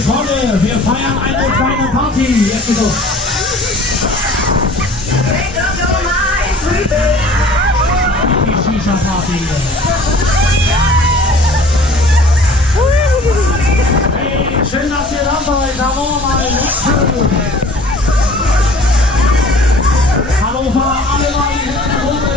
Freunde, wir feiern eine kleine Party. Jetzt ist es. Die Shisha-Party. Hey, schön, dass ihr da seid. Hallo, mal schön. Hannover, alle mal in der Runde.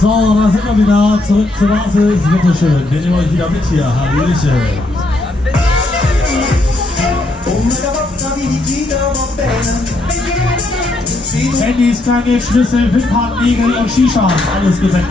So, da sind wir wieder zurück zur Basis. Bitte schön, wir nehmen euch wieder mit hier. Hallöchen. Handys, kleine Schlüssel, Wimpern, Nägel und Shishas, alles gesäckert.